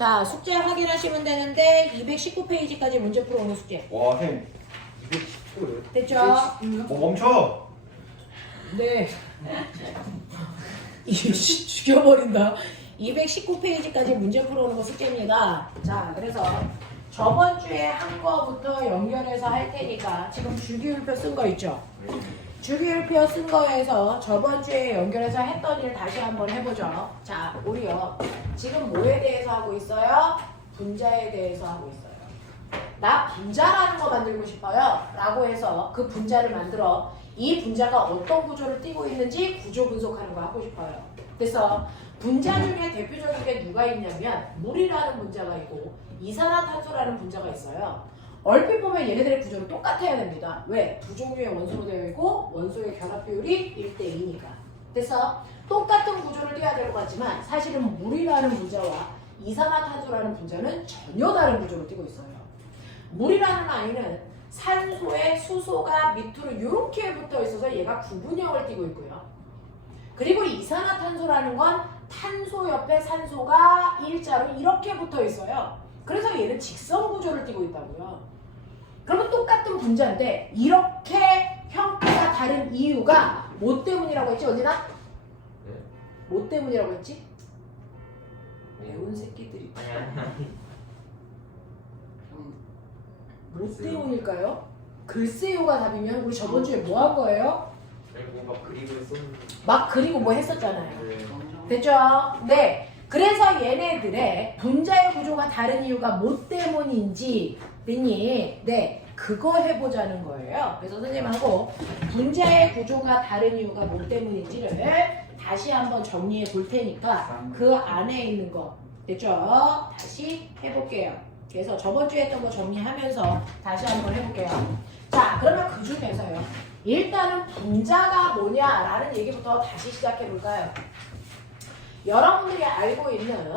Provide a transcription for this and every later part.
자, 숙제 확인하시면 되는데 219페이지까지 문제 풀어오는 숙제. 와, 햄 210초래. 됐죠? 뭐 멈춰. 네. 이씨 죽여버린다. 219페이지까지 문제 풀어오는 거 숙제입니다. 자, 그래서 저번 주에 한 거부터 연결해서 할 테니까 지금 주기율표 쓴 거 있죠? 주기율표 쓴 거에서 저번 주에 연결해서 했던 일 다시 한번 해보죠. 자, 우리요. 지금 뭐에 대해서 하고 있어요? 분자에 대해서 하고 있어요. 나 분자라는 거 만들고 싶어요. 라고 해서 그 분자를 만들어 이 분자가 어떤 구조를 띠고 있는지 구조 분석하는 거 하고 싶어요. 그래서 분자 중에 대표적인 게 누가 있냐면 물이라는 분자가 있고 이산화탄소라는 분자가 있어요. 얼핏 보면 얘네들의 구조는 똑같아야 됩니다. 왜? 두 종류의 원소로 되어 있고 원소의 결합 비율이 1대2니까. 그래서 똑같은 구조를 띄어야 될 것 같지만 사실은 물이라는 분자와 이산화탄소라는 분자는 전혀 다른 구조를 띠고 있어요. 물이라는 아이는 산소에 수소가 밑으로 이렇게 붙어 있어서 얘가 구분형을 띠고 있고요. 그리고 이산화탄소라는 건 탄소 옆에 산소가 일자로 이렇게 붙어 있어요. 그래서 얘는 직선 구조를 띠고 있다고요. 그러면 똑같은 분자인데 이렇게 형태가 다른 이유가 뭐 때문이라고 했지? 어디나? 네? 뭐 때문이라고 했지? 배운 새끼들이. 뭐 때문일까요? 글쎄요가 답이면 우리 저번 주에 뭐 한 거예요? 뭔가 그림을 썼는데. 막 그리고 뭐 했었잖아요. 네. 됐죠? 네. 그래서 얘네들의 분자의 구조가 다른 이유가 뭐 때문인지 됐니? 네. 그거 해보자는 거예요. 그래서 선생님하고 분자의 구조가 다른 이유가 뭐 때문인지를 다시 한번 정리해 볼 테니까 그 안에 있는 거 됐죠? 다시 해볼게요. 그래서 저번 주에 했던 거 정리하면서 다시 한번 해볼게요. 자, 그러면 그 중에서요. 일단은 분자가 뭐냐라는 얘기부터 다시 시작해 볼까요? 여러분들이 알고 있는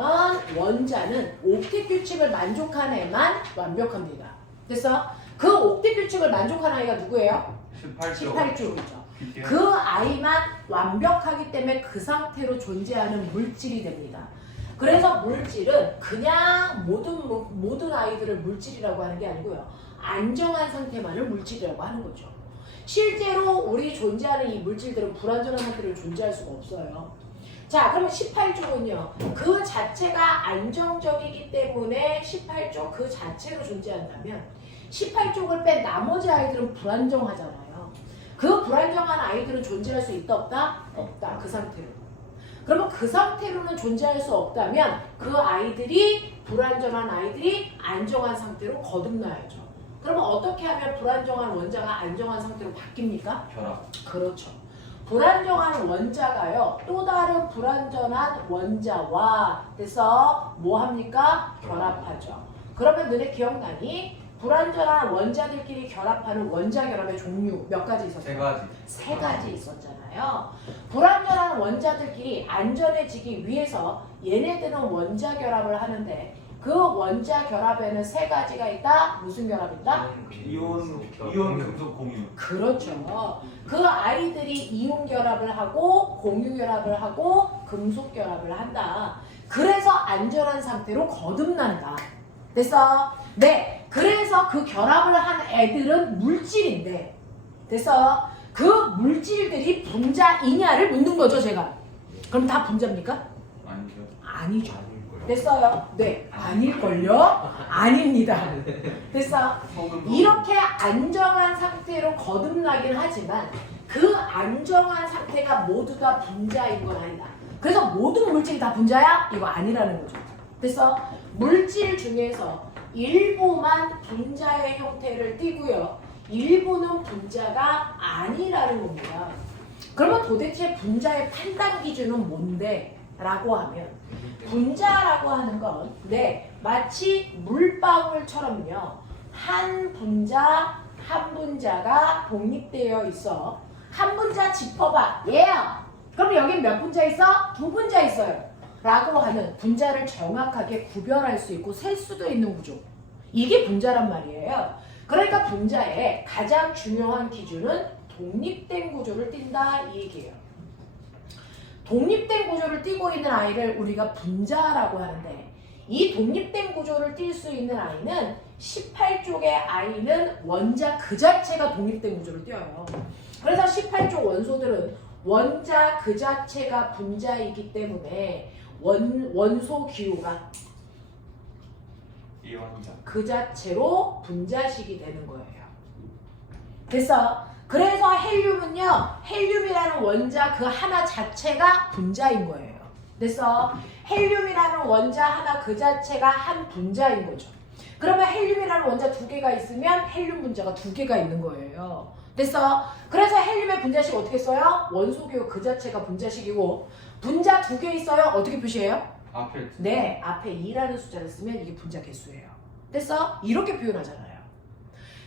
원자는 옥텟 규칙을 만족한 애만 완벽합니다. 그래서 그 옥텟 규칙을 만족한 아이가 누구예요? 18조이죠. 그 아이만 완벽하기 때문에 그 상태로 존재하는 물질이 됩니다. 그래서 물질은 그냥 모든 아이들을 물질이라고 하는 게 아니고요. 안정한 상태만을 물질이라고 하는 거죠. 실제로 우리 존재하는 이 물질들은 불안정한 상태로 존재할 수가 없어요. 자, 그러면 18쪽은요. 그 자체가 안정적이기 때문에 18쪽 그 자체로 존재한다면 18쪽을 뺀 나머지 아이들은 불안정하잖아요. 그 불안정한 아이들은 존재할 수 있다 없다? 없다. 그 상태로. 그러면 그 상태로는 존재할 수 없다면 그 아이들이 불안정한 아이들이 안정한 상태로 거듭나야죠. 그러면 어떻게 하면 불안정한 원자가 안정한 상태로 바뀝니까? 결합. 그렇죠. 불안정한 원자가요. 또 다른 불안정한 원자와 그래서 뭐 합니까? 결합하죠. 그러면 너네 기억나니? 불안정한 원자들끼리 결합하는 원자 결합의 종류 몇 가지 있었어요? 세 가지. 세 가지 있었잖아요. 불안정한 원자들끼리 안전해지기 위해서 얘네들은 원자 결합을 하는데 그 원자 결합에는 세 가지가 있다. 무슨 결합이다? 이온 금속 공유. 그렇죠. 그 아이들이 이온 결합을 하고 공유 결합을 하고 금속 결합을 한다. 그래서 안전한 상태로 거듭난다. 됐어? 네. 그래서 그 결합을 한 애들은 물질인데 그래서 그 물질들이 분자이냐를 묻는 거죠, 제가. 그럼 다 분자입니까? 아니죠. 아니죠. 됐어요? 네. 아닐걸요? 아닙니다. 됐어? 이렇게 안정한 상태로 거듭나긴 하지만 그 안정한 상태가 모두 다 분자인 건 아니다. 그래서 모든 물질이 다 분자야? 이거 아니라는 거죠. 됐어? 물질 중에서 일부만 분자의 형태를 띠고요. 일부는 분자가 아니라는 겁니다. 그러면 도대체 분자의 판단 기준은 뭔데? 라고 하면 분자라고 하는 건 네, 마치 물방울처럼요. 한 분자가 독립되어 있어. 한 분자 짚어봐. 얘야. 그럼 여긴 몇 분자 있어? 두 분자 있어요. 라고 하는 분자를 정확하게 구별할 수 있고 셀 수도 있는 구조. 이게 분자란 말이에요. 그러니까 분자의 가장 중요한 기준은 독립된 구조를 띈다 이 얘기예요. 독립된 구조를 띠고 있는 아이를 우리가 분자라고 하는데 이 독립된 구조를 띌 수 있는 아이는 18쪽의 아이는 원자 그 자체가 독립된 구조를 띄어요. 그래서 18쪽 원소들은 원자 그 자체가 분자이기 때문에 원소 기호가 이원자. 그 자체로 분자식이 되는 거예요. 됐어? 그래서 헬륨은요, 헬륨이라는 원자 그 하나 자체가 분자인 거예요. 됐어? 헬륨이라는 원자 하나 그 자체가 한 분자인 거죠. 그러면 헬륨이라는 원자 두 개가 있으면 헬륨 분자가 두 개가 있는 거예요. 됐어? 그래서 헬륨의 분자식 어떻게 써요? 원소기호 그 자체가 분자식이고, 분자 두 개 있어요? 어떻게 표시해요? 앞에. 네, 앞에 2라는 숫자를 쓰면 이게 분자 개수예요. 됐어? 이렇게 표현하잖아요.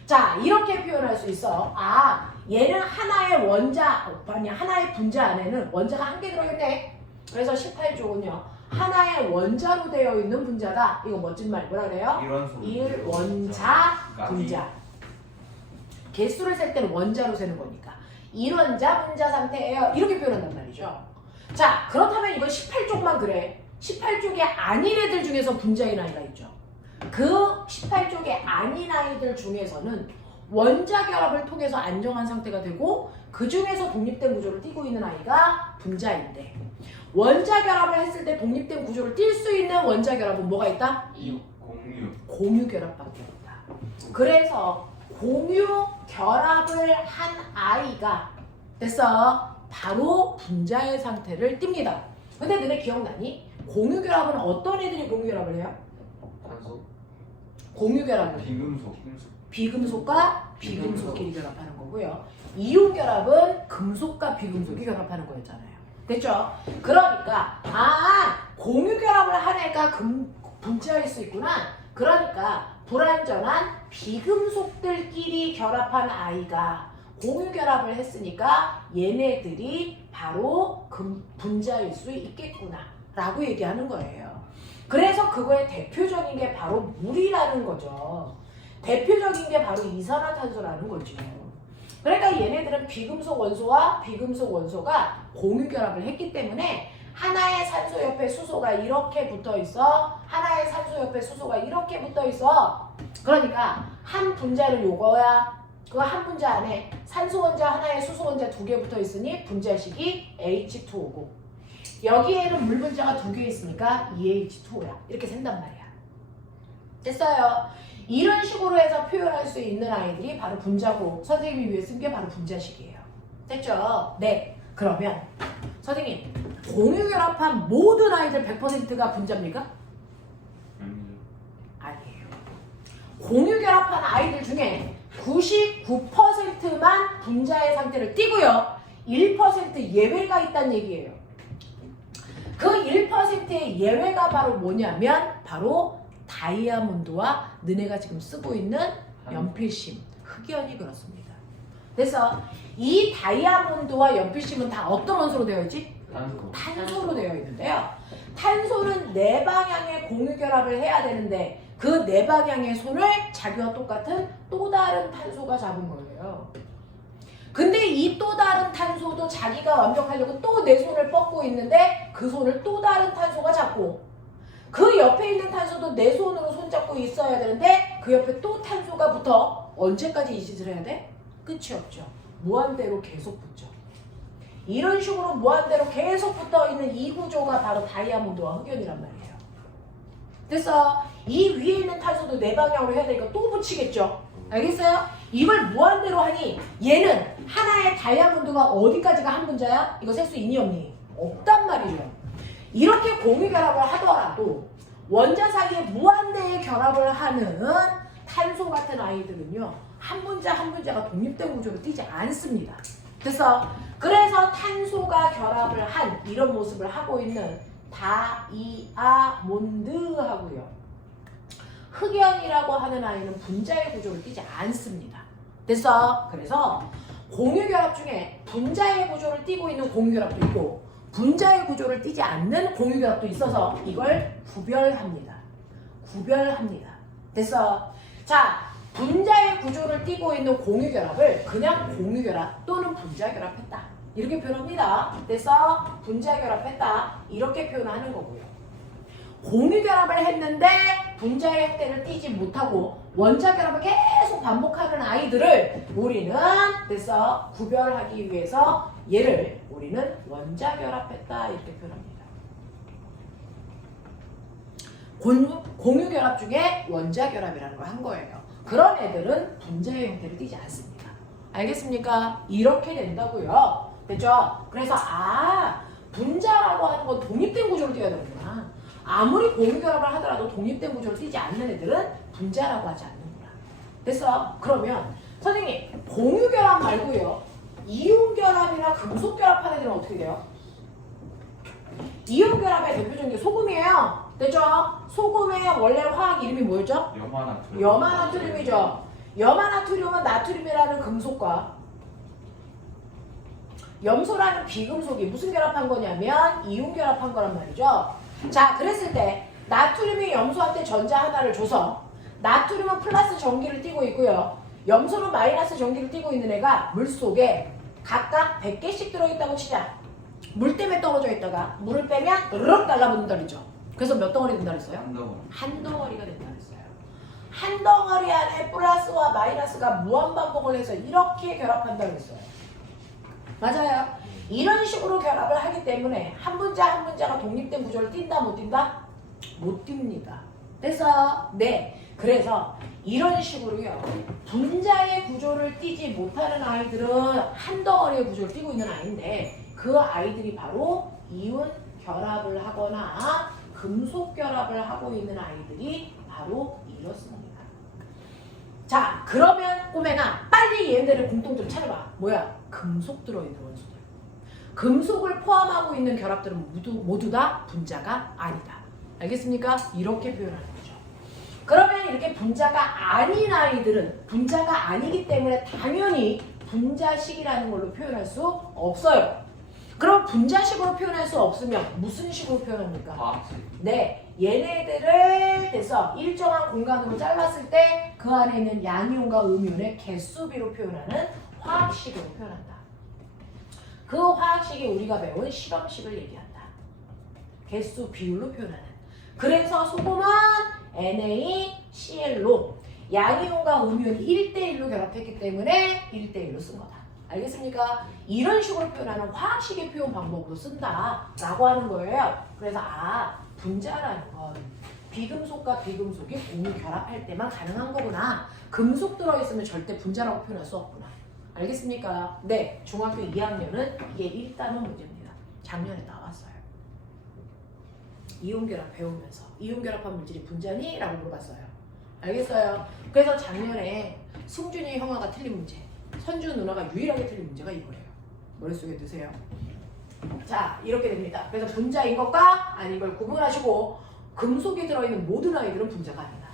자, 이렇게 표현할 수 있어. 아, 얘는 하나의 원자, 아니 하나의 분자 안에는 원자가 한 개 들어있네. 그래서 18쪽은요, 하나의 원자로 되어 있는 분자다. 이거 멋진 말 뭐라 그래요? 일원소. 1원자 분자. 개수를 셀 때는 원자로 세는 거니까 1원자 분자 상태예요. 이렇게 표현한단 말이죠. 자, 그렇다면 이건 18쪽만 그래. 18쪽이 아닌 애들 중에서 분자인 아이가 있죠. 그 18쪽의 아닌 아이들 중에서는 원자 결합을 통해서 안정한 상태가 되고 그 중에서 독립된 구조를 띠고 있는 아이가 분자인데, 원자 결합을 했을 때 독립된 구조를 띌 수 있는 원자 결합은 뭐가 있다? 공유. 공유 결합밖에 없다. 그래서 공유 결합을 한 아이가 됐어? 바로 분자의 상태를 띱니다. 근데 너네 기억나니? 공유 결합은 어떤 애들이 공유 결합을 해요? 탄소. 공유 결합은 비금속. 비금속과 비금속끼리 결합하는 거고요. 이온 결합은 금속과 비금속이 결합하는 거였잖아요. 됐죠? 그러니까 공유 결합을 한 애가 분자일 수 있구나. 그러니까 불완전한 비금속들끼리 결합한 아이가 공유 결합을 했으니까 얘네들이 바로 분자일 수 있겠구나 라고 얘기하는 거예요. 그래서 그거의 대표적인 게 바로 물이라는 거죠. 대표적인 게 바로 이산화탄소라는 거죠. 그러니까 얘네들은 비금속 원소와 비금속 원소가 공유 결합을 했기 때문에 하나의 산소 옆에 수소가 이렇게 붙어 있어. 하나의 산소 옆에 수소가 이렇게 붙어 있어. 그러니까 한 분자는 요거야. 그 한 분자 안에 산소 원자 하나에 수소 원자 두 개 붙어 있으니 분자식이 H2O고, 여기에는 물 분자가 두 개 있으니까 EH2O야. 이렇게 센단 말이야. 됐어요? 이런 식으로 해서 표현할 수 있는 아이들이 바로 분자고, 선생님이 위해 쓴 게 바로 분자식이에요. 됐죠? 네. 그러면 선생님, 공유 결합한 모든 아이들 100%가 분자입니까? 아니에요. 공유 결합한 아이들 중에 99%만 분자의 상태를 띠고요. 1% 예외가 있다는 얘기예요. 그 1%의 예외가 바로 뭐냐면 바로 다이아몬드와 너네가 지금 쓰고 있는 연필심, 흑연이 그렇습니다. 그래서 이 다이아몬드와 연필심은 다 어떤 원소로 되어 있지? 탄소로 되어 있는데요. 탄소는 네 방향의 공유 결합을 해야 되는데 그 네 방향의 손을 자기와 똑같은 또 다른 탄소가 잡은 거예요. 근데 이 또 다른 탄소도 자기가 완벽하려고 또 내 손을 뻗고 있는데 그 손을 또 다른 탄소가 잡고, 그 옆에 있는 탄소도 내 손으로 손잡고 있어야 되는데 그 옆에 또 탄소가 붙어. 언제까지 이 짓을 해야 돼? 끝이 없죠. 무한대로 계속 붙죠. 이런 식으로 무한대로 계속 붙어 있는 이 구조가 바로 다이아몬드와 흑연이란 말이에요. 그래서 이 위에 있는 탄소도 네 방향으로 해야 되니까 또 붙이겠죠. 알겠어요? 이걸 무한대로 하니 얘는 하나의 다이아몬드가 어디까지가 한 분자야? 이거 셀 수 있니 없니? 없단 말이죠. 이렇게 공유 결합을 하더라도 원자 사이에 무한대의 결합을 하는 탄소 같은 아이들은요, 한 분자 한 분자가 독립된 구조로 띄지 않습니다. 그래서 탄소가 결합을 한 이런 모습을 하고 있는 다이아몬드하고요, 흑연이라고 하는 아이는 분자의 구조를 띄지 않습니다. 그래서 공유 결합 중에 분자의 구조를 띄고 있는 공유 결합도 있고 분자의 구조를 띄지 않는 공유 결합도 있어서 이걸 구별합니다. 자, 분자의 구조를 띄고 있는 공유 결합을 그냥 공유 결합 또는 분자 결합했다, 이렇게 표현합니다. 분자 결합했다, 이렇게 표현하는 거고요. 공유 결합을 했는데 분자의 형태를 띠지 못하고 원자 결합을 계속 반복하는 아이들을 우리는 그래서 구별하기 위해서 얘를 우리는 원자 결합했다 이렇게 표현합니다. 공유 결합 중에 원자 결합이라는 걸 한 거예요. 그런 애들은 분자의 형태를 띠지 않습니다. 알겠습니까? 이렇게 된다고요. 됐죠? 그래서 분자라고 하는 건 독립된 구조를 띄어야 되는구나. 아무리 공유 결합을 하더라도 독립된 구조를 띄지 않는 애들은 분자라고 하지 않는구나. 됐어? 그러면 선생님 공유 결합 말고요. 이온 결합이나 금속 결합하는 애들은 어떻게 돼요? 이온 결합의 대표적인 게 소금이에요. 됐죠? 소금의 원래 화학 이름이 뭐였죠? 염화나트륨. 염화나트륨이죠. 염화나트륨은 나트륨이라는 금속과 염소라는 비금속이 무슨 결합한 거냐면 이온 결합한 거란 말이죠. 자, 그랬을 때 나트륨이 염소한테 전자 하나를 줘서 나트륨은 플러스 전기를 띠고 있고요. 염소는 마이너스 전기를 띠고 있는 애가 물속에 각각 100개씩 들어있다고 치자. 물 때문에 떨어져 있다가 물을 빼면 으르륵 달라붙는다 그랬죠. 그래서 몇 덩어리 된다 그랬어요? 한 덩어리가 된다 그랬어요. 한 덩어리 안에 플러스와 마이너스가 무한반복을 해서 이렇게 결합한다 그랬어요. 맞아요. 이런 식으로 결합을 하기 때문에 한 분자 한 분자가 독립된 구조를 띈다 못 띈다? 못 띱니다. 그래서 그래서 이런 식으로요. 분자의 구조를 띄지 못하는 아이들은 한 덩어리의 구조를 띄고 있는 아이인데 그 아이들이 바로 이온 결합을 하거나 금속 결합을 하고 있는 아이들이 바로 이렇습니다. 자, 그러면 꼬맹아 빨리 얘네들의 공통점을 찾아봐. 뭐야? 금속 들어있는 원소들. 금속을 포함하고 있는 결합들은 모두 다 분자가 아니다. 알겠습니까? 이렇게 표현하는 거죠. 그러면 이렇게 분자가 아닌 아이들은 분자가 아니기 때문에 당연히 분자식이라는 걸로 표현할 수 없어요. 그럼 분자식으로 표현할 수 없으면 무슨 식으로 표현합니까? 과학식. 네, 얘네들을 돼서 일정한 공간으로 잘랐을 때 그 안에 있는 양이온과 음이온의 개수비로 표현하는 화학식으로 표현한다. 그 화학식이 우리가 배운 실험식을 얘기한다. 개수 비율로 표현하는. 그래서 소금은 NaCl로 양이온과 음이온이 1대1로 결합했기 때문에 1대1로 쓴 거다. 알겠습니까? 이런 식으로 표현하는 화학식의 표현 방법으로 쓴다라고 하는 거예요. 그래서 분자라는 건 비금속과 비금속이 공유 결합할 때만 가능한 거구나. 금속 들어있으면 절대 분자라고 표현할 수 없구나. 알겠습니까? 네, 중학교 2학년은 이게 1단원 문제입니다. 작년에 나왔어요. 이온결합 배우면서 이온결합한 물질이 분자니? 라고 물어봤어요. 알겠어요? 그래서 작년에 승준이 형아가 틀린 문제, 선주 누나가 유일하게 틀린 문제가 이거래요. 머릿속에 넣으세요. 자, 이렇게 됩니다. 그래서 분자인 것과 아닌 걸 구분하시고 금속이 들어있는 모든 아이들은 분자가 아니다.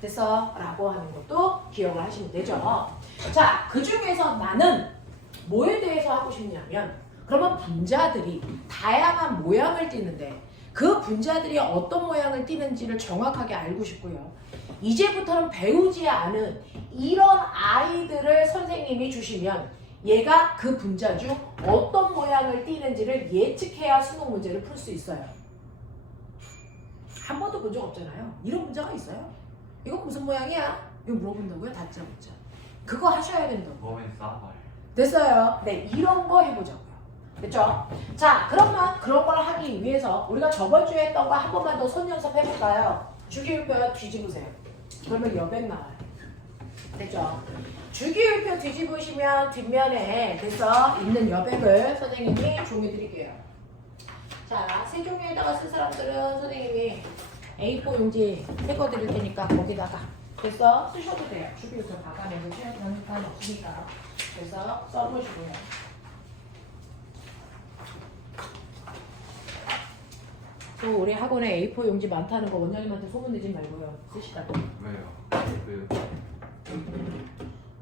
됐어? 라고 하는 것도 기억을 하시면 되죠. 자, 그 중에서 나는 뭐에 대해서 하고 싶냐면 그러면 분자들이 다양한 모양을 띠는데 그 분자들이 어떤 모양을 띠는지를 정확하게 알고 싶고요. 이제부터는 배우지 않은 이런 아이들을 선생님이 주시면 얘가 그 분자 중 어떤 모양을 띠는지를 예측해야 수능 문제를 풀 수 있어요. 한 번도 본 적 없잖아요. 이런 문제가 있어요. 이거 무슨 모양이야? 이거 물어본다고요? 다짜 묻자. 그거 하셔야 된다고. 몸에 싸발. 됐어요. 네, 이런 거 해보자고요. 됐죠? 자, 그러면 그런 걸 하기 위해서 우리가 저번 주에 했던 거 한 번만 더 손 연습해볼까요? 주기율표 뒤집으세요. 그러면 여백 나와요. 됐죠? 주기율표 뒤집으시면 뒷면에 돼서 있는 여백을 선생님이 종이 드릴게요. 자, 세 종이에다가 쓴 사람들은 선생님이 A4 용지 새 거 드릴 테니까 거기다가 그래서 쓰셔도 돼요. 주기율표 박아내고 시간 없으니까. 그래서 써보시고요. 또 우리 학원에 A4 용지 많다는 거 원장님한테 소문내지 말고요. 쓰시라고. 왜요? 왜요?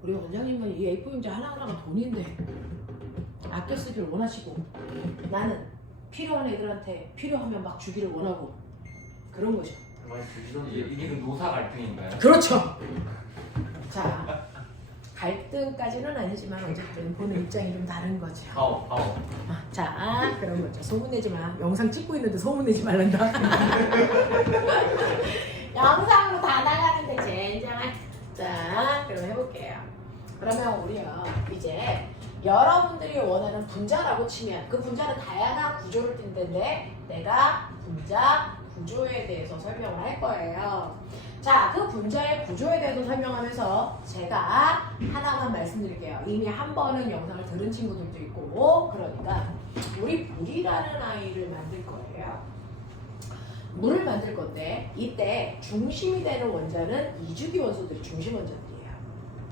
우리 원장님은 이 A4 용지 하나하나가 돈인데 아껴 쓰기를 원하시고 나는 필요한 애들한테 필요하면 막 주기를 원하고 그런 거죠. 이게 노사 갈등인가요? 그렇죠. 자, 갈등 1등까지는 아니지만 어쨌든 보는 입장이 좀 다른 거죠. 파워. 자, 그런 거죠. 소문내지 마. 영상 찍고 있는데 소문내지 말란다. 영상으로 다 나가는데 젠장할. 자, 그럼 해볼게요. 그러면 우리요 이제 여러분들이 원하는 분자라고 치면 그 분자는 다양한 구조를 띈 텐데 내가 분자 구조에 대해서 설명을 할 거예요. 자, 그 분자의 구조에 대해서 설명하면서 제가 하나만 말씀드릴게요. 이미 한 번은 영상을 들은 친구들도 있고 그러니까 우리 물이라는 아이를 만들 거예요. 물을 만들 건데 이때 중심이 되는 원자는 이주기 원소들이 중심 원자들이에요.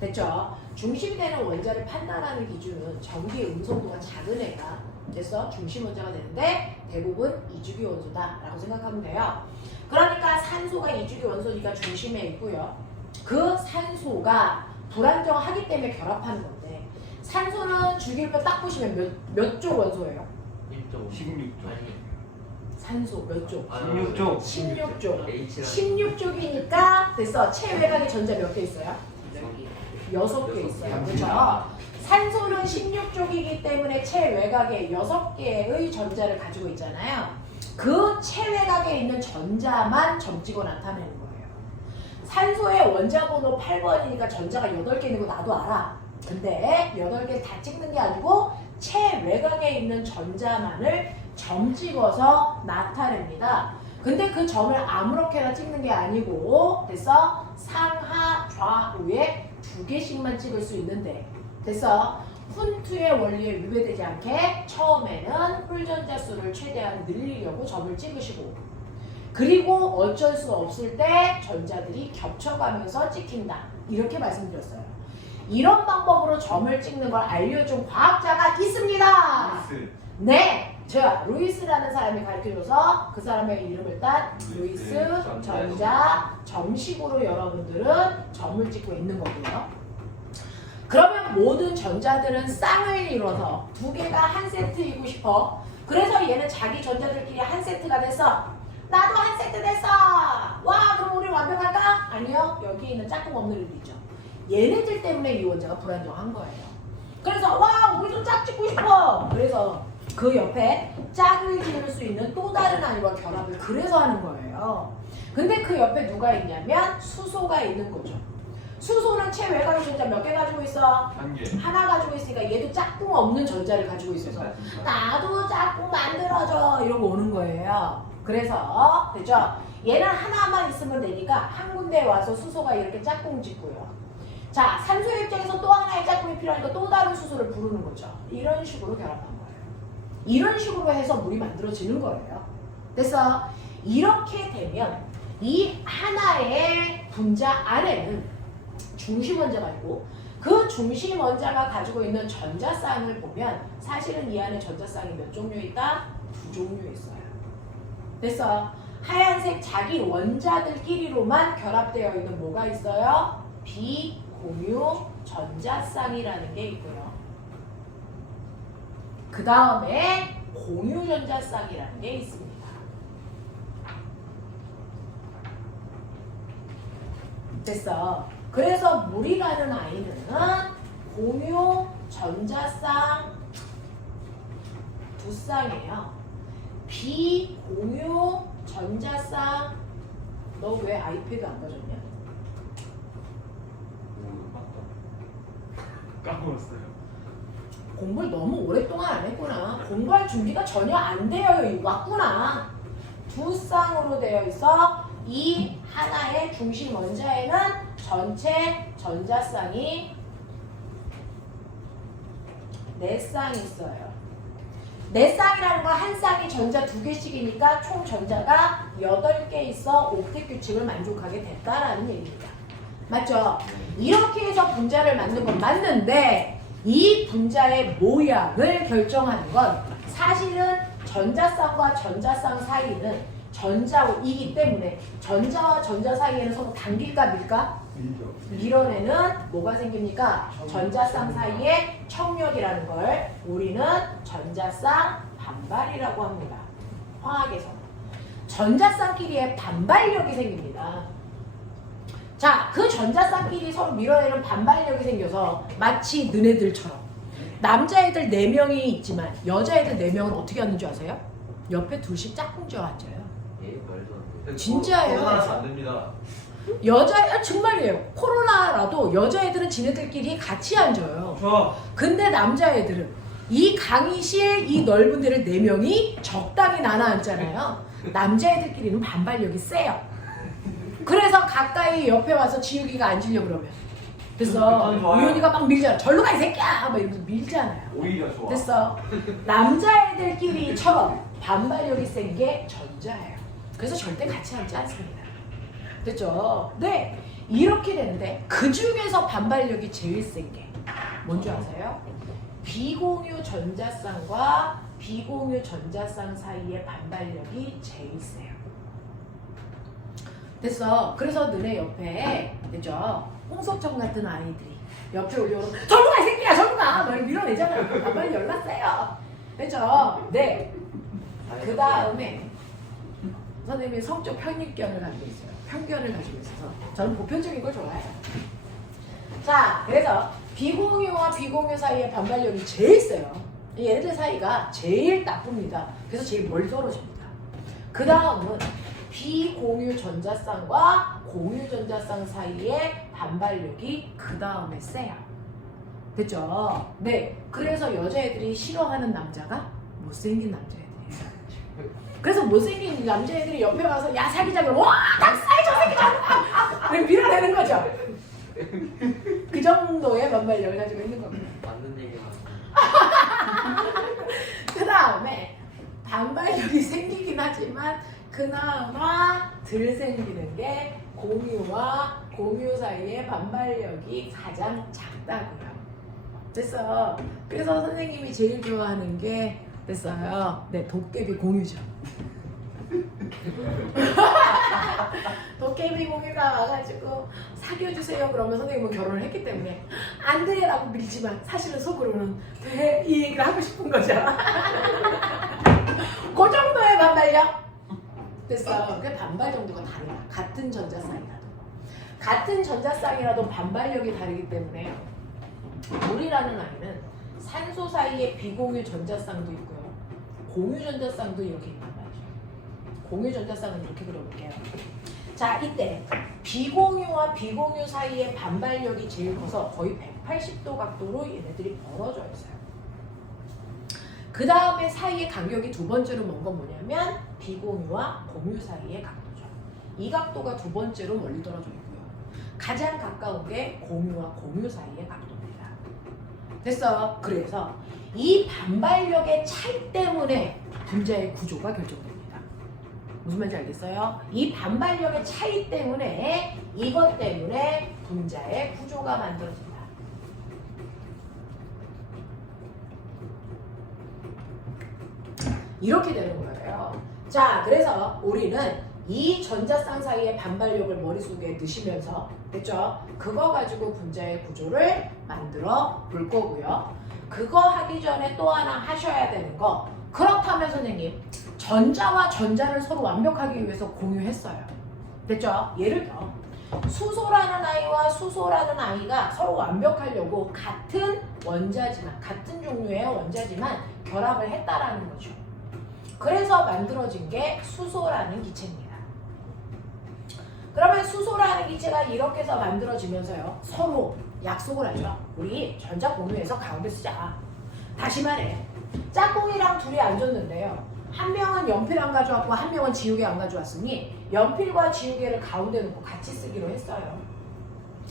됐죠? 중심이 되는 원자를 판단하는 기준은 전기의 음성도가 작은 애가 됐어? 중심 원자가 되는데 대부분 이주기 원소다라고 생각하면 돼요. 그러니까 산소가 이주기 원소니까 중심에 있고요. 그 산소가 불안정하기 때문에 결합하는 건데 산소는 줄기를 딱 보시면 몇 쪽 원소예요? 1.5. 16조. 아니. 산소 몇 쪽? 16쪽. 16쪽. H랑 16쪽이니까 됐어. 체외곽에 전자 몇 개 있어요? 6개 있어요. 그렇죠? 산소는 16쪽이기 때문에 체외곽에 6개의 전자를 가지고 있잖아요. 그 체외곽에 있는 전자만 점 찍어 나타내는 거예요. 산소의 원자 번호 8번이니까 전자가 8개 있는 거 나도 알아. 근데 8개 다 찍는 게 아니고 체외곽에 있는 전자만을 점 찍어서 나타냅니다. 근데 그 점을 아무렇게나 찍는 게 아니고 됐어? 상하 좌우에 2개씩만 찍을 수 있는데 됐어? 훈투의 원리에 위배되지 않게 처음에는 홀전자 수를 최대한 늘리려고 점을 찍으시고 그리고 어쩔 수 없을 때 전자들이 겹쳐가면서 찍힌다. 이렇게 말씀드렸어요. 이런 방법으로 점을 찍는 걸 알려준 과학자가 있습니다. 네! 제가 루이스라는 사람이 가르쳐줘서 그 사람의 이름을 딴 루이스 전자 점식으로 여러분들은 점을 찍고 있는 거고요. 그러면 모든 전자들은 쌍을 이뤄서 2개가 한 세트이고 싶어. 그래서 얘는 자기 전자들끼리 한 세트가 됐어. 나도 한 세트 됐어. 와, 그럼 우리 완벽할까? 아니요. 여기 있는 짝꿍 없는 애들 있죠. 얘네들 때문에 이 원자가 불안정한 거예요. 그래서 와, 우리 좀 짝 찍고 싶어. 그래서 그 옆에 짝을 지을 수 있는 또 다른 아이와 결합을 그래서 하는 거예요. 근데 그 옆에 누가 있냐면 수소가 있는 거죠. 수소는 체외곽의 전자 몇 개 가지고 있어? 1개. 하나 가지고 있으니까 얘도 짝꿍 없는 전자를 가지고 있어서 나도 짝꿍 만들어줘 이러고 오는 거예요. 그래서 됐죠? 얘는 하나만 있으면 되니까 한 군데에 와서 수소가 이렇게 짝꿍 짓고요. 자, 산소의 입장에서 또 하나의 짝꿍이 필요하니까 또 다른 수소를 부르는 거죠. 이런 식으로 결합한 거예요. 이런 식으로 해서 물이 만들어지는 거예요. 그래서 이렇게 되면 이 하나의 분자 안에는 중심 원자가 있고 그 중심 원자가 가지고 있는 전자쌍을 보면 사실은 이 안에 전자쌍이 몇 종류 있다? 2종류 있어요. 됐어? 하얀색 자기 원자들끼리로만 결합되어 있는 뭐가 있어요? 비공유 전자쌍이라는 게 있고요. 그 다음에 공유 전자쌍이라는 게 있습니다. 됐어? 그래서 물이라는 아이는 공유 전자쌍 2쌍이에요. 비공유 전자쌍. 너 왜 아이패드 안 가졌냐? 까먹었어요. 공부를 너무 오랫동안 안 했구나. 공부할 준비가 전혀 안 되어 왔구나. 2쌍으로 되어 있어. 이 하나의 중심 원자에는 전체 전자쌍이 4쌍이 있어요. 4쌍이라는 건 한 쌍이 전자 2개씩이니까 총 전자가 8개 있어 옥텟 규칙을 만족하게 됐다라는 얘기입니다. 맞죠? 이렇게 해서 분자를 만든 건 맞는데 이 분자의 모양을 결정하는 건 사실은 전자쌍과 전자쌍 사이는 전자이기 때문에 전자와 전자 사이에는 서로 당길까 밀까? 밀어내는 뭐가 생깁니까? 전자쌍 사이에 청력이라는 걸 우리는 전자쌍 반발이라고 합니다. 화학에서 전자쌍끼리의 반발력이 생깁니다. 자, 그 전자쌍끼리 서로 밀어내는 반발력이 생겨서 마치 너네들처럼 남자애들 4명이 있지만 여자애들 4명은 어떻게 하는 줄 아세요? 옆에 둘씩 짝꿍져 앉아요. 예, 말도 안 돼. 진짜예요. 코로나라서 안 됩니다. 정말이에요. 코로나라도 여자애들은 지네들끼리 같이 앉아요. 멈춰. 근데 남자애들은 이 강의실 이 넓은 데를 4명이 적당히 나눠 앉잖아요. 남자애들끼리는 반발력이 세요. 그래서 가까이 옆에 와서 지우기가 앉으려고 그러면 그래서 좋아요. 우연이가 막 밀잖아. 절로 가 이 새끼야! 막 이러면서 밀잖아요. 오히려 좋아. 됐어. 남자애들끼리처럼 반발력이 센 게 전자예요. 그래서 절대 같이 앉지 않습니다. 됐죠? 네. 이렇게 되는데 그 중에서 반발력이 제일 센 게 뭔지 아세요? 비공유 전자쌍과 비공유 전자쌍 사이의 반발력이 제일 세요. 됐어. 그래서 너네 옆에 됐죠? 홍석천 같은 아이들이 옆에 올려오면 절로 가 이 새끼야 절로 가! 막 밀어내잖아요. 반발이 열났어요. 됐죠? 네. 그 다음에 선생님이 성적 편입견을 가지고 있어요. 편견을 가지고 있어서 저는 보편적인 걸 좋아해요. 자, 그래서 비공유와 비공유 사이의 반발력이 제일 세요. 얘네들 사이가 제일 나쁩니다. 그래서 제일 멀리 떨어집니다. 그 다음은 비공유 전자쌍과 공유 전자쌍 사이의 반발력이 그 다음에 세요. 됐죠? 네. 그래서 여자애들이 싫어하는 남자가 못생긴 남자애들이에요. 그래서 못생긴 남자애들이 옆에 가서 야 사귀자 그러면 와 닭살 저 새끼 다 밀어내는 거죠. 그 정도의 반발력을 가지고 있는 겁니다. 맞는 얘기만. 그 다음에 반발력이 생기긴 하지만 그나마 덜 생기는 게 공유와 공유 사이의 반발력이 가장 작다고요. 됐어. 그래서 선생님이 제일 좋아하는 게 됐어요. 네, 도깨비 공유죠. 도깨비 공유가 와가지고 사귀어주세요 그러면 선생님은 결혼을 했기 때문에 안 돼라고 밀지만 사실은 속으로는 돼 이 얘기를 하고 싶은 거죠. 그 정도의 반발력. 됐어. 그 반발 정도가 다르다. 같은 전자쌍이라도. 같은 전자쌍이라도 반발력이 다르기 때문에 물이라는 아이는 산소 사이에 비공유 전자쌍도 있고요. 공유 전자쌍도 이렇게 있단 말이죠. 공유 전자쌍은 이렇게 그려볼게요. 자, 이때 비공유와 비공유 사이의 반발력이 제일 커서 거의 180도 각도로 얘네들이 벌어져 있어요. 그 다음에 사이의 간격이 두 번째로 먼 건 뭐냐면 비공유와 공유 사이의 각도죠. 이 각도가 두 번째로 멀리 떨어져 있고요. 가장 가까운 게 공유와 공유 사이의 각도입니다. 됐어. 그래서 이 반발력의 차이 때문에 분자의 구조가 결정됩니다. 무슨 말인지 알겠어요? 이 반발력의 차이 때문에 이것 때문에 분자의 구조가 만들어집니다. 이렇게 되는 거예요. 자, 그래서 우리는 이 전자쌍 사이의 반발력을 머릿속에 넣으시면서 됐죠? 그거 가지고 분자의 구조를 만들어 볼 거고요. 그거 하기 전에 또 하나 하셔야 되는 거, 그렇다면 선생님 전자와 전자를 서로 완벽하기 위해서 공유했어요. 됐죠? 예를 들어 수소라는 아이와 수소라는 아이가 서로 완벽하려고 같은 원자지만 같은 종류의 원자지만 결합을 했다라는 거죠. 그래서 만들어진 게 수소라는 기체입니다. 그러면 수소라는 기체가 이렇게 해서 만들어지면서요, 서로 약속을 하죠. 우리 전자 공유해서 가운데 쓰자. 다시 말해, 짝꿍이랑 둘이 앉았는데요, 한 명은 연필 안 가져왔고 한 명은 지우개 안 가져왔으니 연필과 지우개를 가운데 놓고 같이 쓰기로 했어요.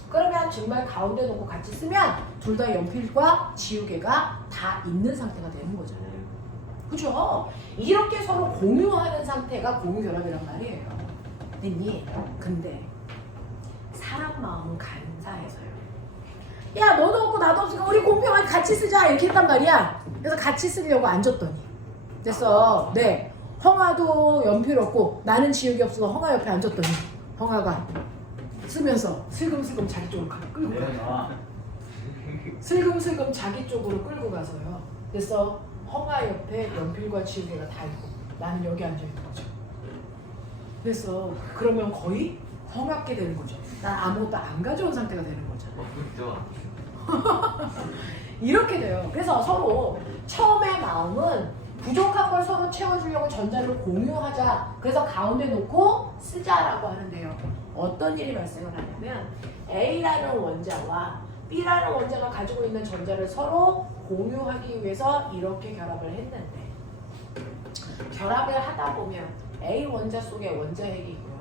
그러면 정말 가운데 놓고 같이 쓰면 둘 다 연필과 지우개가 다 있는 상태가 되는 거잖아요. 그죠? 이렇게 서로 공유하는 상태가 공유결합이란 말이에요. 됐니? 근데 사람 마음은 간사해서요. 야, 너도 없고 나도 없으니까 우리 공평하게 같이 쓰자 이렇게 했단 말이야. 그래서 같이 쓰려고 앉았더니 됐어. 네, 형아도 연필 없고 나는 지우개 없어서 형아 옆에 앉았더니 형아가 쓰면서 슬금슬금 자기 쪽으로 끌고 가요. 슬금슬금 자기 쪽으로 끌고 가서요. 됐어. 형아 옆에 연필과 지우개가 다 있고 나는 여기 앉아있는 거죠. 그래서 그러면 거의 험악게 되는 거죠. 난 아무것도 안 가져온 상태가 되는 거죠. 좋아. 이렇게 돼요. 그래서 서로 처음에 마음은 부족한 걸 서로 채워주려고 전자를 공유하자. 그래서 가운데 놓고 쓰자라고 하는데요. 어떤 일이 발생을 하냐면 A라는 원자와 B라는 원자가 가지고 있는 전자를 서로 공유하기 위해서 이렇게 결합을 했는데 결합을 하다 보면 A 원자 속에 원자핵이 있고요.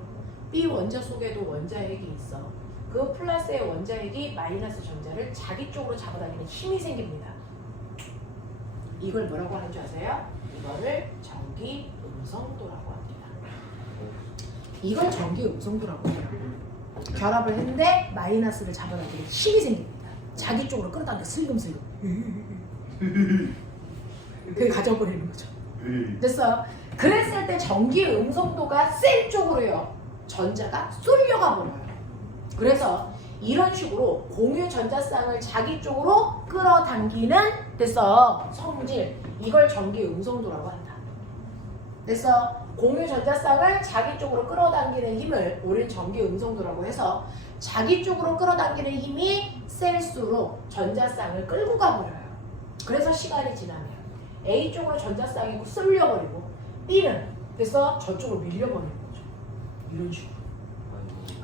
B 원자 속에도 원자핵이 있어. 그 플러스의 원자핵이 마이너스 전자를 자기 쪽으로 잡아당기는 힘이 생깁니다. 이걸 뭐라고 하는 줄 아세요? 이거를 전기 음성도라고 합니다. 이걸 전기 음성도라고 해요. 결합을 했는데 마이너스를 잡아당기는 힘이 생깁니다. 자기 쪽으로 끌어당겨 슬금슬금. 그게 가져버리는 거죠. 됐어요? 그랬을 때 전기 음성도가 센 쪽으로요. 전자가 쏠려가 버려요. 그래서 이런 식으로 공유 전자쌍을 자기 쪽으로 끌어당기는 됐어 성질, 이걸 전기 음성도라고 한다. 됐어? 공유 전자쌍을 자기 쪽으로 끌어당기는 힘을 우리는 전기 음성도라고 해서 자기 쪽으로 끌어당기는 힘이 셀수록 전자쌍을 끌고 가버려요. 그래서 시간이 지나면 A 쪽으로 전자쌍이 쏠려버리고 B는 그래서 저쪽으로 밀려버리는 거죠. 이런 식으로.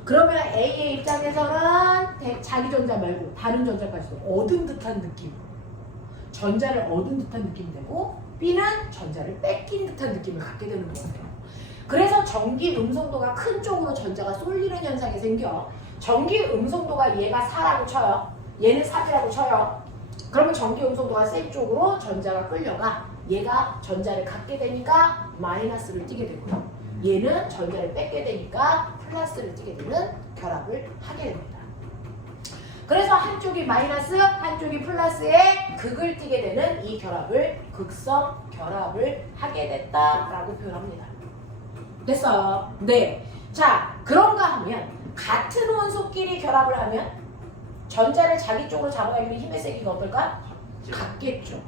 그러면 A의 입장에서는 자기 전자 말고 다른 전자까지도 얻은 듯한 느낌, 전자를 얻은 듯한 느낌이 되고 B는 전자를 뺏긴 듯한 느낌을 갖게 되는 거예요. 그래서 전기 음성도가 큰 쪽으로 전자가 쏠리는 현상이 생겨. 전기 음성도가 얘가 4라고 쳐요. 얘는 3이라고 쳐요. 그러면 전기 음성도가 센 쪽으로 전자가 끌려가 얘가 전자를 갖게 되니까 마이너스를 띠게 되고요. 얘는 전자를 뺏게 되니까 플러스를 띠게 되는 결합을 하게 됩니다. 그래서 한쪽이 마이너스, 한쪽이 플러스에 극을 띠게 되는 이 결합을 극성 결합을 하게 됐다라고 표현합니다. 됐어요? 네. 자, 그런가 하면 같은 원소끼리 결합을 하면 전자를 자기 쪽으로 잡아당기는 힘의 세기가 어떨까? 같겠죠.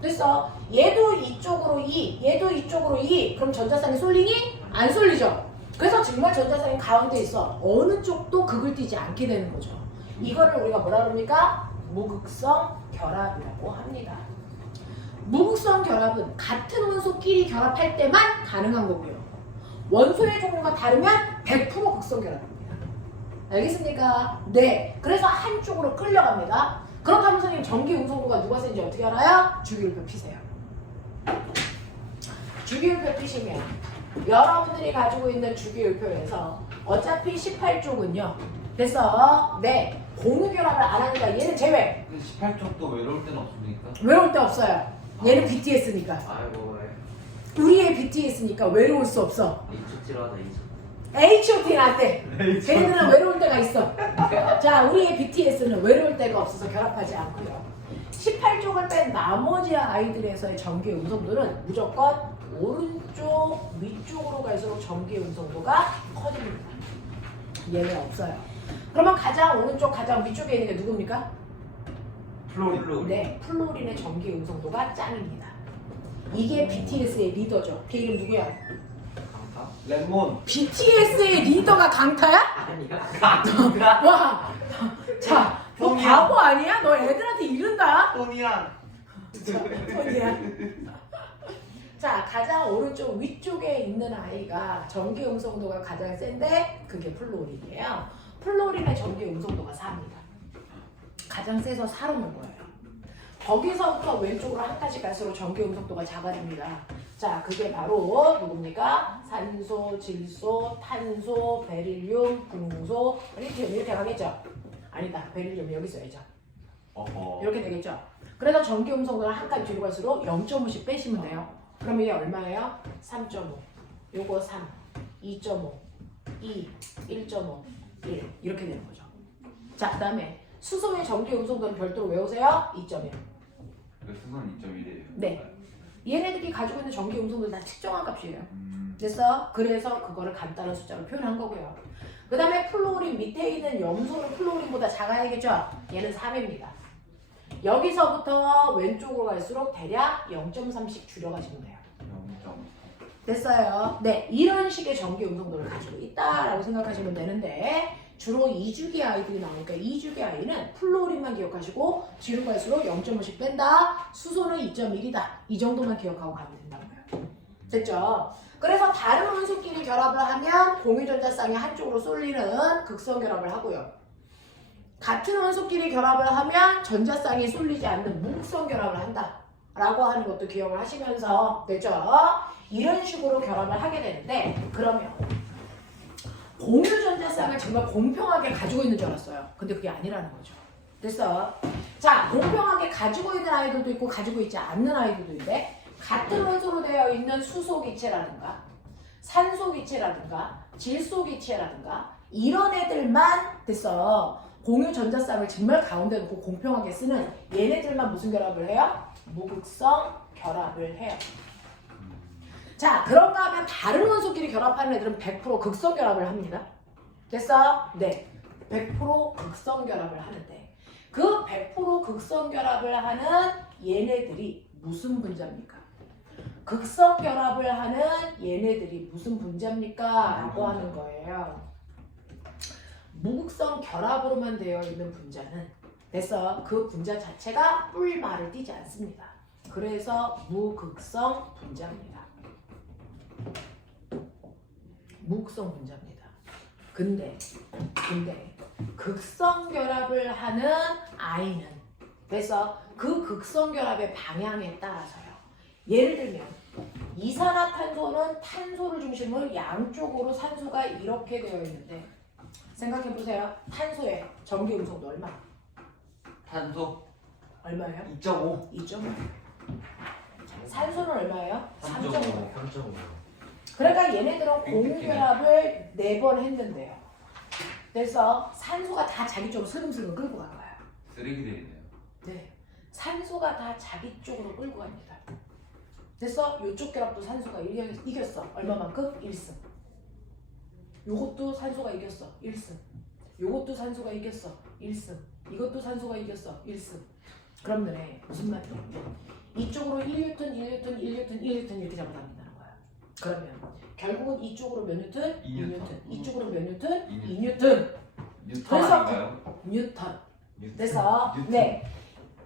됐어? 얘도 이쪽으로 2, 얘도 이쪽으로 2. 그럼 전자쌍이 쏠리니? 안 쏠리죠? 그래서 정말 전자쌍이 가운데 있어. 어느 쪽도 극을 띠지 않게 되는 거죠. 이거를 우리가 뭐라 그럽니까? 무극성 결합이라고 합니다. 무극성 결합은 같은 원소끼리 결합할 때만 가능한 거고요. 원소의 종류가 다르면 100% 극성 결합입니다. 알겠습니까? 네. 그래서 한쪽으로 끌려갑니다. 그렇다면 선생님 전기 음성도가 누가 센지 어떻게 알아요? 주기율표 피세요. 주기율표 피시면 여러분들이 가지고 있는 주기율표에서 어차피 18쪽은요. 됐어? 네. 공유 결합을 안 하니까 얘는 제외. 근데 18쪽도 외로울 때는 없습니까? 외로울 때 없어요. 얘는 BTS니까. 아이고, 우리의 BTS니까 외로울 수 없어. 이쪽질하다 이쪽. H.O.T는 안 돼. 걔네들은 외로울 때가 있어. 자, 우리의 BTS는 외로울 때가 없어서 결합하지 않고요. 18쪽을 뺀 나머지 아이들에서의 전기 음성도는 무조건 오른쪽 위쪽으로 갈수록 전기 음성도가 커집니다. 얘는 없어요. 그러면 가장 오른쪽 가장 위쪽에 있는 게 누굽니까? 플로린. 네, 플로린의 전기 음성도가 짱입니다. 이게 BTS의 리더죠. 걔 이름 누구야? 강타? 레몬. BTS의 리더가 강타야? 아니야. 와, 자, 너 바보 아니야? 너 애들한테 이른다? 토니안. 손이야. 자, 가장 오른쪽 위쪽에 있는 아이가 전기 음성도가 가장 센데 그게 플로린이에요. 플로린의 전기 음성도가 4입니다. 가장 세서 4로 놓은 거예요. 거기서부터 왼쪽으로 한 칸씩 갈수록 전기 음성도가 작아집니다. 자, 그게 바로 누굽니까? 산소, 질소, 탄소, 베릴륨, 붕소, 리튬 이렇게 가겠죠? 아니다, 베릴륨 여기 있어야죠. 이렇게 되겠죠? 그래서 전기 음성도를 한 칸 뒤로 갈수록 0.5씩 빼시면 돼요. 그럼 이게 얼마예요? 3.5, 요거 3, 2.5, 2, 1.5, 1 이렇게 되는 거죠. 자, 그 다음에 수소의 전기 음성도는 별도로 외우세요. 2.1. 수선 2.1이에요. 네. 얘네들이 가지고 있는 전기 음성도는 다 특정한 값이에요. 그래서 그거를 간단한 숫자로 표현한 거고요. 그 다음에 플로린 밑에 있는 염소는 플로린보다 작아야겠죠? 얘는 3입니다. 여기서부터 왼쪽으로 갈수록 대략 0.3씩 줄여가시면 돼요. 됐어요. 네, 이런 식의 전기 음성도를 가지고 있다라고 생각하시면 되는데 주로 2주기 아이들이 나오니까 2주기 아이는 플로린만 기억하시고 뒤로 갈수록 0.5씩 뺀다. 수소는 2.1이다. 이 정도만 기억하고 가면 된다고요. 됐죠? 그래서 다른 원소끼리 결합을 하면 공유전자쌍이 한쪽으로 쏠리는 극성 결합을 하고요. 같은 원소끼리 결합을 하면 전자쌍이 쏠리지 않는 무극성 결합을 한다. 라고 하는 것도 기억을 하시면서 됐죠? 이런 식으로 결합을 하게 되는데 그러면 공유전자쌍을 정말 공평하게 가지고 있는 줄 알았어요. 근데 그게 아니라는 거죠. 됐어? 자, 공평하게 가지고 있는 아이들도 있고 가지고 있지 않는 아이들도 있는데 같은 원소로 되어 있는 수소 기체라든가 산소 기체라든가 질소 기체라든가 이런 애들만 됐어. 공유전자쌍을 정말 가운데 놓고 공평하게 쓰는 얘네들만 무슨 결합을 해요? 무극성 결합을 해요. 자, 그런가 하면 다른 원소끼리 결합하는 애들은 100% 극성 결합을 합니다. 됐어? 네. 100% 극성 결합을 하는데 그 100% 극성 결합을 하는 얘네들이 무슨 분자입니까? 극성 결합을 하는 얘네들이 무슨 분자입니까? 라고 하는 거예요. 무극성 결합으로만 되어 있는 분자는 됐어. 그 분자 자체가 뿔말을 띠지 않습니다. 그래서 무극성 분자입니다. 무극성 분자입니다. 근데 극성 결합을 하는 아이는 그래서 그 극성 결합의 방향에 따라서요. 예를 들면 이산화탄소는 탄소를 중심으로 양쪽으로 산소가 이렇게 되어 있는데 생각해보세요. 탄소의 전기 음성도 얼마? 탄소 얼마예요? 2.5. 2.5. 산소는 얼마예요? 3.5. 3.5. 그러니까 얘네들은 공유결합을 4번 했는데요. 그래서 산소가 다 자기 쪽으로 슬금슬금 끌고 간 거예요. 쓰레기들이네요. 네. 산소가 다 자기 쪽으로 끌고 갑니다. 그래서 이쪽 결합도 산소가 이겼어. 얼마만큼? 1승. 요것도 산소가 이겼어. 1승. 요것도 산소가 이겼어. 1승. 이것도 산소가 이겼어. 1승. 그럼 너네 무슨 말이야? 이쪽으로 1뉴턴, 1뉴턴, 1뉴턴, 1뉴턴 이렇게 잡아당긴다는 거야. 그러면 결국은 이쪽으로 몇 뉴턴? 2뉴턴. 이쪽으로 몇 뉴턴? 2뉴턴. 뉴턴 그래서 아닌가요? 뉴턴. 그래서 네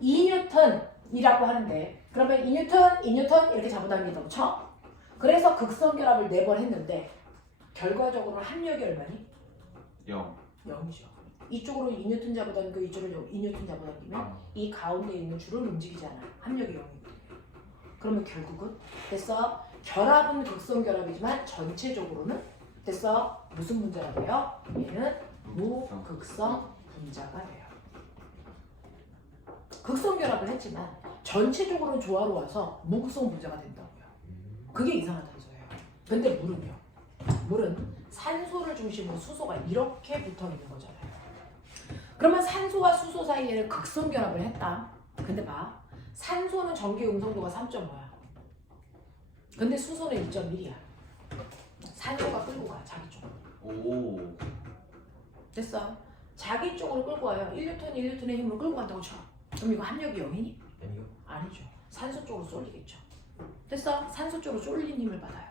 2뉴턴이라고 하는데 그러면 2뉴턴, 2뉴턴 이렇게 잡아당긴다고 쳐. 그래서 극성 결합을 4번 했는데 결과적으로 합력이 얼마니? 0. 0이죠. 이쪽으로 2뉴턴 잡아당기고 이쪽으로 2뉴턴 잡아당기면 이 가운데 있는 줄은 움직이잖아. 합력이 0이거든요. 그러면 결국은 됐어. 결합은 극성 결합이지만 전체적으로는 됐어. 무슨 분자가 돼요? 얘는 무극성 분자가 돼요. 극성 결합을 했지만 전체적으로는 조화로워서 무극성 분자가 된다고요. 그게 이산화탄소예요. 근데 물은요. 물은 산소를 중심으로 수소가 이렇게 붙어 있는 거잖아요. 그러면 산소와 수소 사이에는 극성 결합을 했다. 근데 봐. 산소는 전기 음성도가 3.5야. 근데 수소는 1.1이야. 산소가 끌고 가, 자기 쪽으로. 오. 됐어. 자기 쪽으로 끌고 와요. 1뉴턴, 1뉴턴의 힘으로 끌고 간다고 쳐. 그럼 이거 합력이 0이니? 아니요. 아니죠. 산소 쪽으로 쏠리겠죠. 됐어? 산소 쪽으로 쏠린 힘을 받아요.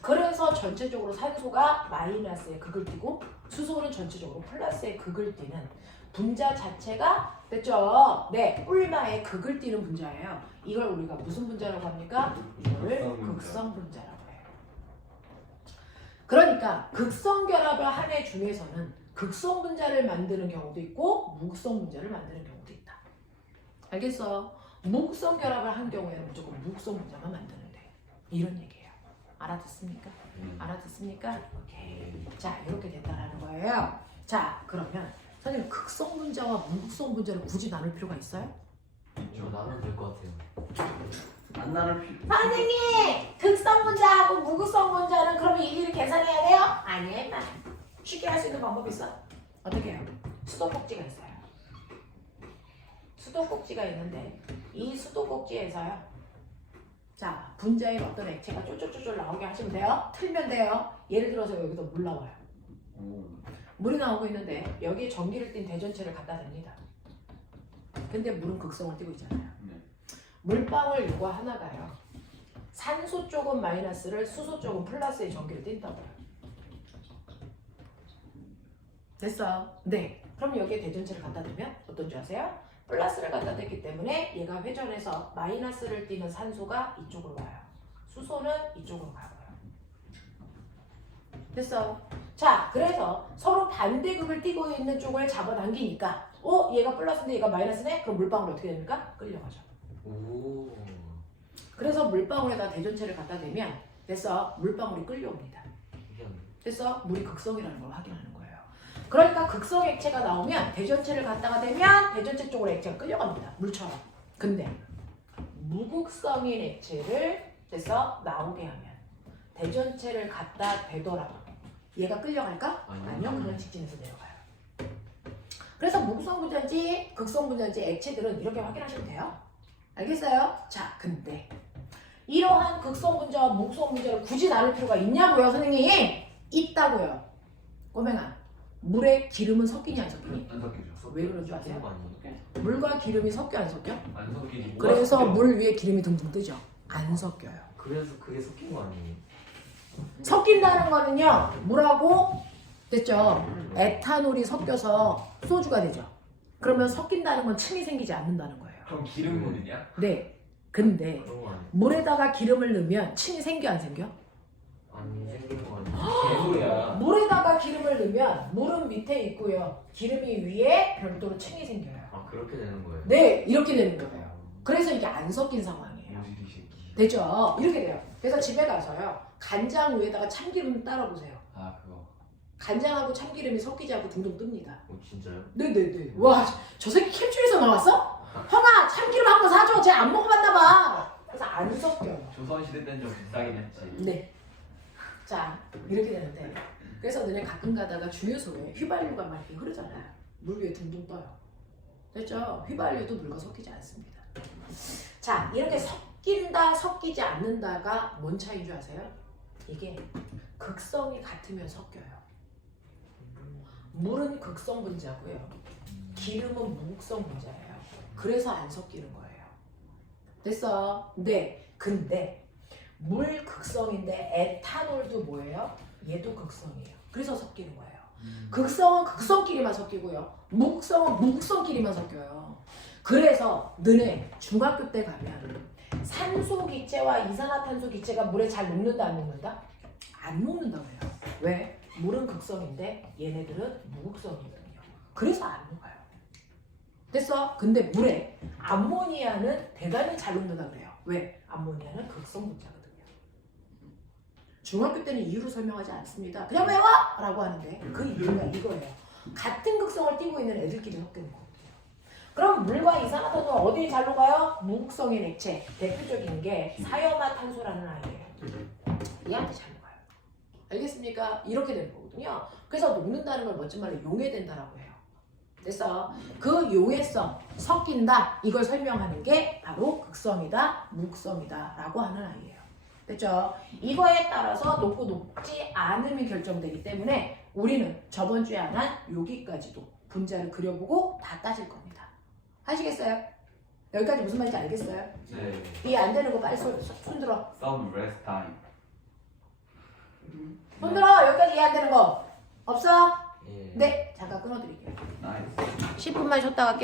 그래서 전체적으로 산소가 마이너스의 극을 띠고 수소는 전체적으로 플러스의 극을 띠는 분자 자체가 됐죠? 네, 뿔마의 극을 띠는 분자예요. 이걸 우리가 무슨 분자라고 합니까? 이걸 극성 분자라고 해요. 그러니까 극성 결합을 한 애 중에서는 극성 분자를 만드는 경우도 있고 무극성 분자를 만드는 경우도 있다. 알겠어? 무극성 결합을 한 경우에는 무조건 무극성 분자만 만드는 돼. 이런 얘기예요. 알아듣습니까? 알아듣습니까? 오케이. 자, 이렇게 된다라는 거예요. 자, 그러면 선생님 극성 분자와 무극성 분자를 굳이 나눌 필요가 있어요? 이거 나눠도 될 것 같아요. 안 나를 필요. 선생님! 극성 분자하고 무극성 분자는 그러면 일일이 계산해야 돼요? 아니에요, 임마. 쉽게 할 수 있는 방법이 있어. 어떻게 해요? 수도꼭지가 있어요. 수도꼭지가 있는데 이 수도꼭지에서요. 자, 분자에 어떤 액체가 쫄쫄쫄쫄 나오게 하시면 돼요. 틀면 돼요. 예를 들어서 여기서 물 나와요. 오. 물이 나오고 있는데 여기에 전기를 띤 대전체를 갖다 댑니다. 근데 물은 극성을 띠고 있잖아요. 네. 물방울 이거 하나가요. 산소 쪽은 마이너스를 수소 쪽은 플러스의 전기를 띈다고요. 됐어? 네. 그럼 여기에 대전체를 갖다 대면 어떤 줄 아세요? 플러스를 갖다 댔기 때문에 얘가 회전해서 마이너스를 띠는 산소가 이쪽으로 와요. 수소는 이쪽으로 가고요. 됐어? 자, 그래서 서로 반대극을 띠고 있는 쪽을 잡아당기니까 얘가 플러스인데 얘가 마이너스네? 그럼 물방울이 어떻게 됩니까? 끌려가죠. 오. 그래서 물방울에다 대전체를 갖다 대면 됐어? 물방울이 끌려옵니다. 신기한데. 됐어? 물이 극성이라는 걸 확인하는 거예요. 그러니까 극성 액체가 나오면 대전체를 갖다가 대면 대전체 쪽으로 액체가 끌려갑니다. 물처럼. 근데 무극성인 액체를 됐어? 나오게 하면 대전체를 갖다 대더라도 얘가 끌려갈까? 아니요. 그런 직진에서 내려가요. 그래서 무극성 분자인지 극성 분자인지 액체들은 이렇게 확인하시면 돼요. 알겠어요? 자, 근데 이러한 극성 분자와 무극성 분자를 굳이 나눌 필요가 있냐고요, 선생님? 있다고요. 꼬맹아, 물에 기름은 섞이니 안 섞이니? 안 섞이죠. 왜 그런 줄 섞이는 아세요? 거 아니에요? 물과 기름이 섞여 안 섞여? 안 섞이지. 그래서 물 위에 기름이 둥둥 뜨죠. 안 섞여요. 그래서 그게 섞인 거 아니에요? 섞인다는 거는요, 물하고 됐죠? 에탄올이 섞여서 소주가 되죠. 그러면 섞인다는 건 층이 생기지 않는다는 거예요. 그럼 기름물이냐? 네. 근데 그런 거 아니에요? 물에다가 기름을 넣으면 층이 생겨 안 생겨? 아니 생긴 거 아니에요? 개소리야. 물에다가 기름을 넣으면 물은 밑에 있고요. 기름이 위에 별도로 층이 생겨요. 아 그렇게 되는 거예요? 네, 이렇게 되는 거예요. 그래서 이게 안 섞인 상황이에요. 모질이 새끼. 되죠? 이렇게 돼요. 그래서 집에 가서요. 간장 위에다가 참기름 따라보세요. 아 그거. 간장하고 참기름이 섞이지 않고 둥둥 뜹니다. 오 진짜요? 네네네. 와, 저 새끼 캠줄에서 나왔어? 형아, 참기름 한 번 사줘. 쟤 안 먹어봤나 봐. 그래서 안 섞여요. 조선시대 때는 좀 비싸긴 했지. 네. 자, 이렇게 되는데. 그래서 너네 가끔 가다가 주유소에 휘발유가 막 이렇게 흐르잖아요. 물 위에 둥둥 떠요. 됐죠? 휘발유도 물과 섞이지 않습니다. 자, 이렇게 섞인다, 섞이지 않는다가 뭔 차이인 줄 아세요? 이게 극성이 같으면 섞여요. 물은 극성 분자고요. 기름은 무극성 분자예요. 그래서 안 섞이는 거예요. 됐어? 네. 근데 물 극성인데 에탄올도 뭐예요? 얘도 극성이에요. 그래서 섞이는 거예요. 극성은 극성끼리만 섞이고요. 무극성은 무극성끼리만 섞여요. 그래서 너네 중학교 때 가면 산소 기체와 이산화탄소 기체가 물에 잘 녹는다 안 녹는다? 안 녹는다고 해요. 왜? 물은 극성인데 얘네들은 무극성이거든요. 그래서 안 녹아요. 됐어? 근데 물에 암모니아는 대단히 잘 녹는다 그래요. 왜? 암모니아는 극성 분자거든요. 중학교 때는 이유를 설명하지 않습니다. 그냥 외워! 라고 하는데 그 이유가 이거예요. 같은 극성을 띠고 있는 애들끼리 섞이는 거거든요. 그럼 물과 이산화탄소는 어디에 잘 녹아요? 무극성인 액체. 대표적인 게 사염화탄소라는 아이예요. 얘한테 잘 녹아요. 알겠습니까? 이렇게 되는 거거든요. 그래서 녹는다는 걸 멋진 말로 용해된다라고 해요. 그래서 그 용해성, 섞인다 이걸 설명하는 게 바로 극성이다, 무극성이다 라고 하는 아이예요. 됐죠? 이거에 따라서 녹고 녹지 않음이 결정되기 때문에 우리는 저번 주에 안 한 여기까지도 분자를 그려보고 다 따질 겁니다. 하시겠어요? 여기까지 무슨 말인지 알겠어요? 네. 이해 안 되는 거 빨리 손 들어. Some rest time. 손 들어. 여기까지 이해 안 되는 거 없어? 예. 네, 잠깐 끊어드릴게요. 나이스. 10분만 쉬었다 갈게요.